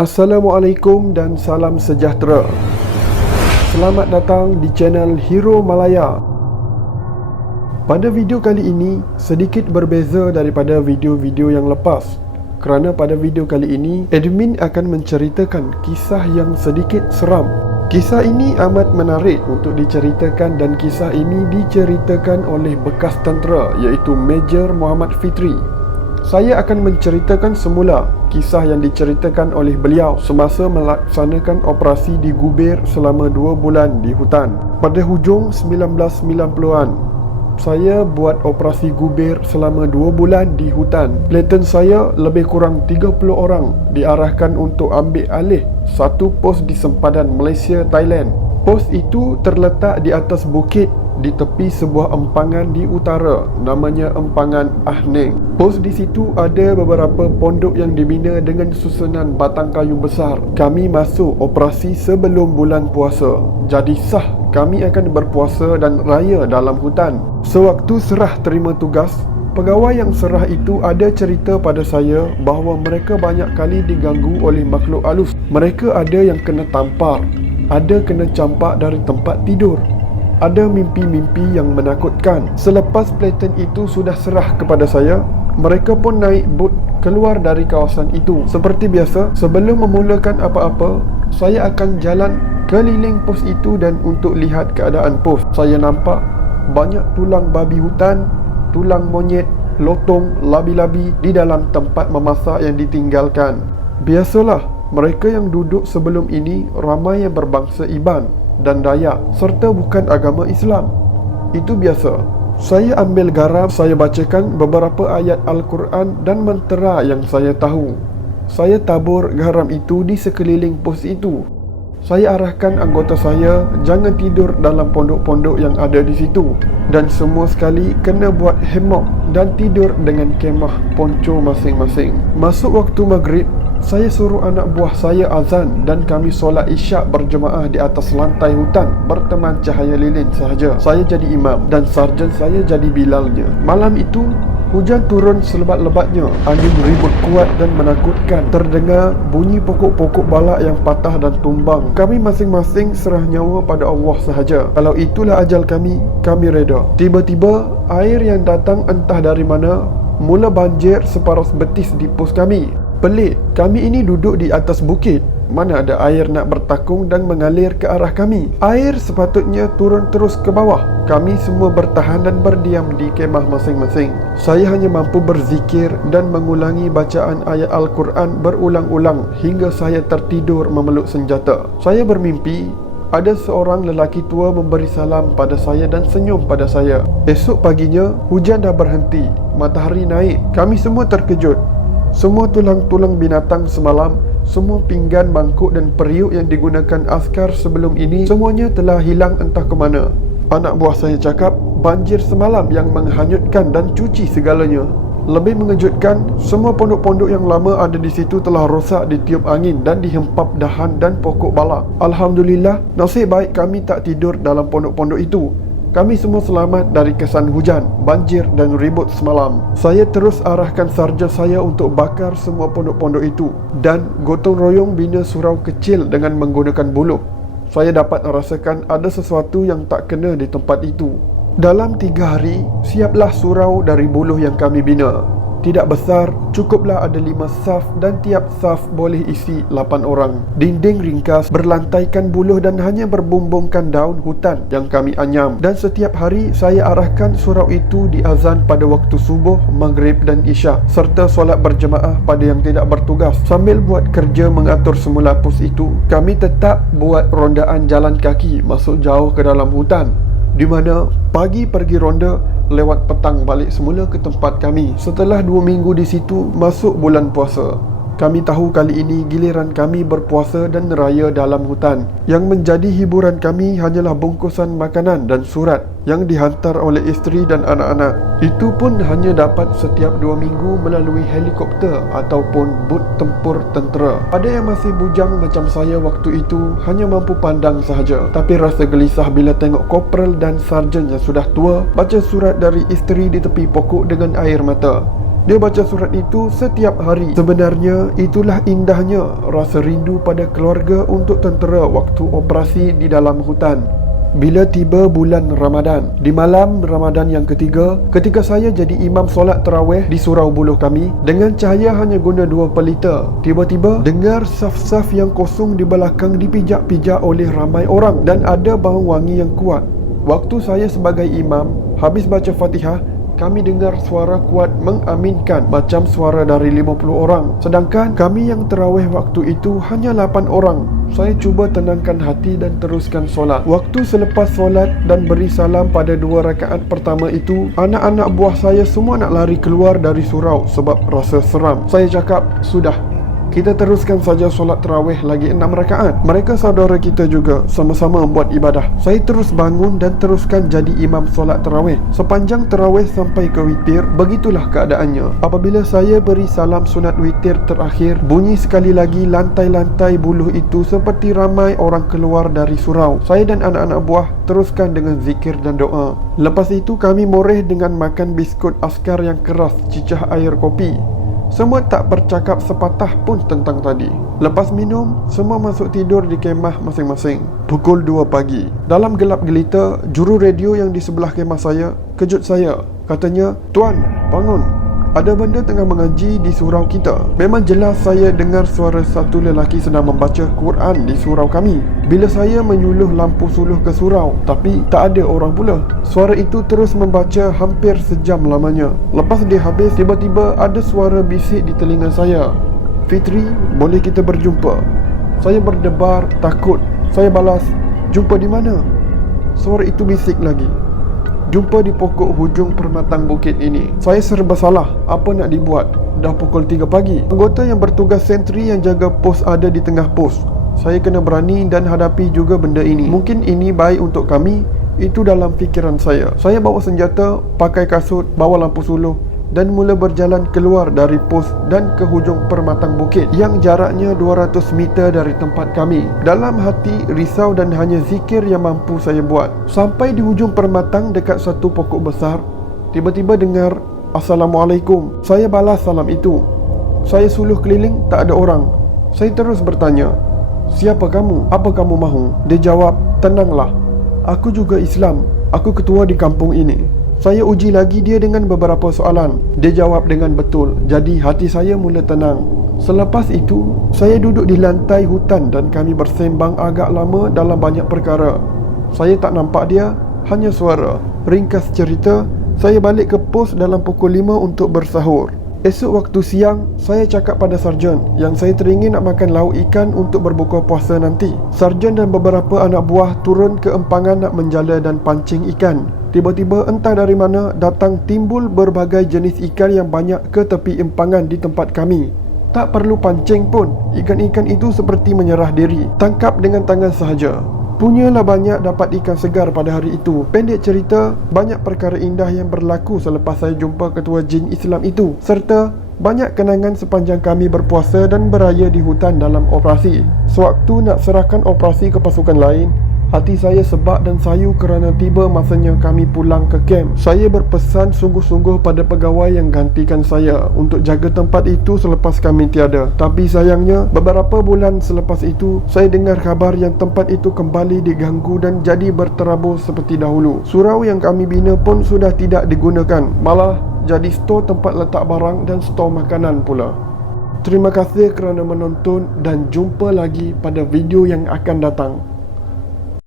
Assalamualaikum dan salam sejahtera. Selamat datang di channel Hero Malaya. Pada video kali ini sedikit berbeza daripada video-video yang lepas, kerana pada video kali ini admin akan menceritakan kisah yang sedikit seram. Kisah ini amat menarik untuk diceritakan dan kisah ini diceritakan oleh bekas tentera iaitu Major Muhammad Fitri. Saya akan menceritakan semula kisah yang diceritakan oleh beliau semasa melaksanakan operasi di Gubir selama 2 bulan di hutan. Pada hujung 1990-an, saya buat operasi Gubir selama 2 bulan di hutan. Platoon saya lebih kurang 30 orang diarahkan untuk ambil alih satu pos di sempadan Malaysia, Thailand. Pos itu terletak di atas bukit di tepi sebuah empangan di utara, namanya Empangan Ahning. Pos di situ ada beberapa pondok yang dibina dengan susunan batang kayu besar. Kami masuk operasi sebelum bulan puasa, jadi sah kami akan berpuasa dan raya dalam hutan. Sewaktu serah terima tugas, pegawai yang serah itu ada cerita pada saya bahawa mereka banyak kali diganggu oleh makhluk halus. Mereka ada yang kena tampar, ada kena campak dari tempat tidur, ada mimpi-mimpi yang menakutkan. Selepas platoon itu sudah serah kepada saya, mereka pun naik bot keluar dari kawasan itu. Seperti biasa, sebelum memulakan apa-apa, saya akan jalan keliling pos itu dan untuk lihat keadaan pos. Saya nampak banyak tulang babi hutan, tulang monyet, lotong, labi-labi di dalam tempat memasak yang ditinggalkan. Biasalah, mereka yang duduk sebelum ini ramai yang berbangsa Iban dan Dayak serta bukan agama Islam. Itu biasa. Saya ambil garam, saya bacakan beberapa ayat Al-Quran dan mentera yang saya tahu. Saya tabur garam itu di sekeliling pos itu. Saya arahkan anggota saya jangan tidur dalam pondok-pondok yang ada di situ, dan semua sekali kena buat hemok dan tidur dengan kemah ponco masing-masing. Masuk waktu maghrib, saya suruh anak buah saya azan dan kami solat isyak berjemaah di atas lantai hutan berteman cahaya lilin sahaja. Saya jadi imam dan sarjan saya jadi bilalnya. Malam itu hujan turun selebat-lebatnya. Angin ribut kuat dan menakutkan. Terdengar bunyi pokok-pokok balak yang patah dan tumbang. Kami masing-masing serah nyawa pada Allah sahaja. Kalau itulah ajal kami reda. Tiba-tiba air yang datang entah dari mana mula banjir separuh betis di pos kami. Pelik, kami ini duduk di atas bukit. Mana ada air nak bertakung dan mengalir ke arah kami. Air sepatutnya turun terus ke bawah. Kami semua bertahan dan berdiam di kemah masing-masing. Saya hanya mampu berzikir dan mengulangi bacaan ayat Al-Quran berulang-ulang hingga saya tertidur memeluk senjata. Saya bermimpi ada seorang lelaki tua memberi salam pada saya dan senyum pada saya. Esok paginya, hujan dah berhenti. Matahari naik. Kami semua terkejut. Semua tulang-tulang binatang semalam, semua pinggan, mangkuk dan periuk yang digunakan askar sebelum ini, semuanya telah hilang entah ke mana. Anak buah saya cakap, banjir semalam yang menghanyutkan dan cuci segalanya. Lebih mengejutkan, semua pondok-pondok yang lama ada di situ telah rosak ditiup angin dan dihempap dahan dan pokok balak. Alhamdulillah, nasib baik kami tak tidur dalam pondok-pondok itu. Kami semua selamat dari kesan hujan, banjir dan ribut semalam. Saya terus arahkan sarja saya untuk bakar semua pondok-pondok itu dan gotong royong bina surau kecil dengan menggunakan buluh. Saya dapat merasakan ada sesuatu yang tak kena di tempat itu. Dalam 3 hari, siaplah surau dari buluh yang kami bina. Tidak besar, cukuplah ada 5 saf dan tiap saf boleh isi 8 orang. Dinding ringkas, berlantaikan buluh dan hanya berbumbungkan daun hutan yang kami anyam. Dan setiap hari saya arahkan surau itu diazan pada waktu subuh, maghrib dan isyak, serta solat berjemaah pada yang tidak bertugas. Sambil buat kerja mengatur semula pos itu, kami tetap buat rondaan jalan kaki masuk jauh ke dalam hutan, di mana pagi pergi ronda, lewat petang balik semula ke tempat kami. Setelah 2 minggu di situ, masuk bulan puasa. Kami tahu kali ini giliran kami berpuasa dan raya dalam hutan. Yang menjadi hiburan kami hanyalah bungkusan makanan dan surat yang dihantar oleh isteri dan anak-anak. Itu pun hanya dapat setiap 2 minggu melalui helikopter ataupun bot tempur tentera. Ada yang masih bujang macam saya waktu itu hanya mampu pandang sahaja. Tapi rasa gelisah bila tengok korporal dan sarjan yang sudah tua baca surat dari isteri di tepi pokok dengan air mata. Dia baca surat itu setiap hari. Sebenarnya itulah indahnya rasa rindu pada keluarga untuk tentera waktu operasi di dalam hutan. Bila tiba bulan Ramadan, di malam Ramadan yang ketiga, ketika saya jadi imam solat tarawih di surau buluh kami, dengan cahaya hanya guna 2 pelita, tiba-tiba dengar saf-saf yang kosong di belakang dipijak-pijak oleh ramai orang dan ada bau wangi yang kuat. Waktu saya sebagai imam habis baca Fatihah, kami dengar suara kuat mengaminkan macam suara dari 50 orang. Sedangkan kami yang terawih waktu itu hanya 8 orang. Saya cuba tenangkan hati dan teruskan solat. Waktu selepas solat dan beri salam pada 2 rakaat pertama itu, anak-anak buah saya semua nak lari keluar dari surau sebab rasa seram. Saya cakap, sudah, kita teruskan saja solat tarawih lagi 6 rakaat. Mereka saudara kita juga, sama-sama buat ibadah. Saya terus bangun dan teruskan jadi imam solat tarawih. Sepanjang tarawih sampai ke witir, begitulah keadaannya. Apabila saya beri salam sunat witir terakhir, bunyi sekali lagi lantai-lantai buluh itu seperti ramai orang keluar dari surau. Saya dan anak-anak buah teruskan dengan zikir dan doa. Lepas itu kami moreh dengan makan biskut askar yang keras, cicah air kopi. Semua tak bercakap sepatah pun tentang tadi. Lepas minum, semua masuk tidur di kemah masing-masing. Pukul 2 pagi. Dalam gelap gelita, juru radio yang di sebelah kemah saya kejut saya. Katanya, "Tuan, bangun. Ada benda tengah mengaji di surau kita." Memang jelas saya dengar suara satu lelaki sedang membaca Quran di surau kami. Bila saya menyuluh lampu suluh ke surau, tapi tak ada orang pula. Suara itu terus membaca hampir sejam lamanya. Lepas dia habis, tiba-tiba ada suara bisik di telinga saya. "Fitri, boleh kita berjumpa?" Saya berdebar, takut. Saya balas, "Jumpa di mana?" Suara itu bisik lagi, "Jumpa di pokok hujung permatang bukit ini." Saya serba salah. Apa nak dibuat? Dah pukul 3 pagi. Anggota yang bertugas sentri yang jaga pos ada di tengah pos. Saya kena berani dan hadapi juga benda ini. Mungkin ini baik untuk kami. Itu dalam fikiran saya. Saya bawa senjata, pakai kasut, bawa lampu suluh dan mula berjalan keluar dari pos dan ke hujung permatang bukit yang jaraknya 200 meter dari tempat kami. Dalam hati risau dan hanya zikir yang mampu saya buat. Sampai di hujung permatang dekat satu pokok besar, tiba-tiba dengar "Assalamualaikum." Saya balas salam itu. Saya suluh keliling, tak ada orang. Saya terus bertanya, "Siapa kamu? Apa kamu mahu?" Dia jawab, "Tenanglah. Aku juga Islam. Aku ketua di kampung ini." Saya uji lagi dia dengan beberapa soalan. Dia jawab dengan betul. Jadi hati saya mula tenang. Selepas itu, saya duduk di lantai hutan dan kami bersembang agak lama dalam banyak perkara. Saya tak nampak dia, hanya suara. Ringkas cerita, saya balik ke pos dalam pukul 5 untuk bersahur. Esok waktu siang, saya cakap pada sarjan yang saya teringin nak makan lauk ikan untuk berbuka puasa nanti. Sarjan dan beberapa anak buah turun ke empangan nak menjala dan pancing ikan. Tiba-tiba entah dari mana datang timbul berbagai jenis ikan yang banyak ke tepi empangan di tempat kami. Tak perlu pancing pun, ikan-ikan itu seperti menyerah diri. Tangkap dengan tangan sahaja. Punyalah banyak dapat ikan segar pada hari itu. Pendek cerita, banyak perkara indah yang berlaku selepas saya jumpa ketua jin Islam itu, serta banyak kenangan sepanjang kami berpuasa dan beraya di hutan dalam operasi. Sewaktu nak serahkan operasi ke pasukan lain, hati saya sebab dan sayu kerana tiba masanya kami pulang ke kem. Saya berpesan sungguh-sungguh pada pegawai yang gantikan saya untuk jaga tempat itu selepas kami tiada. Tapi sayangnya, beberapa bulan selepas itu, saya dengar khabar yang tempat itu kembali diganggu dan jadi berterabur seperti dahulu. Surau yang kami bina pun sudah tidak digunakan, malah jadi stor tempat letak barang dan stor makanan pula. Terima kasih kerana menonton dan jumpa lagi pada video yang akan datang.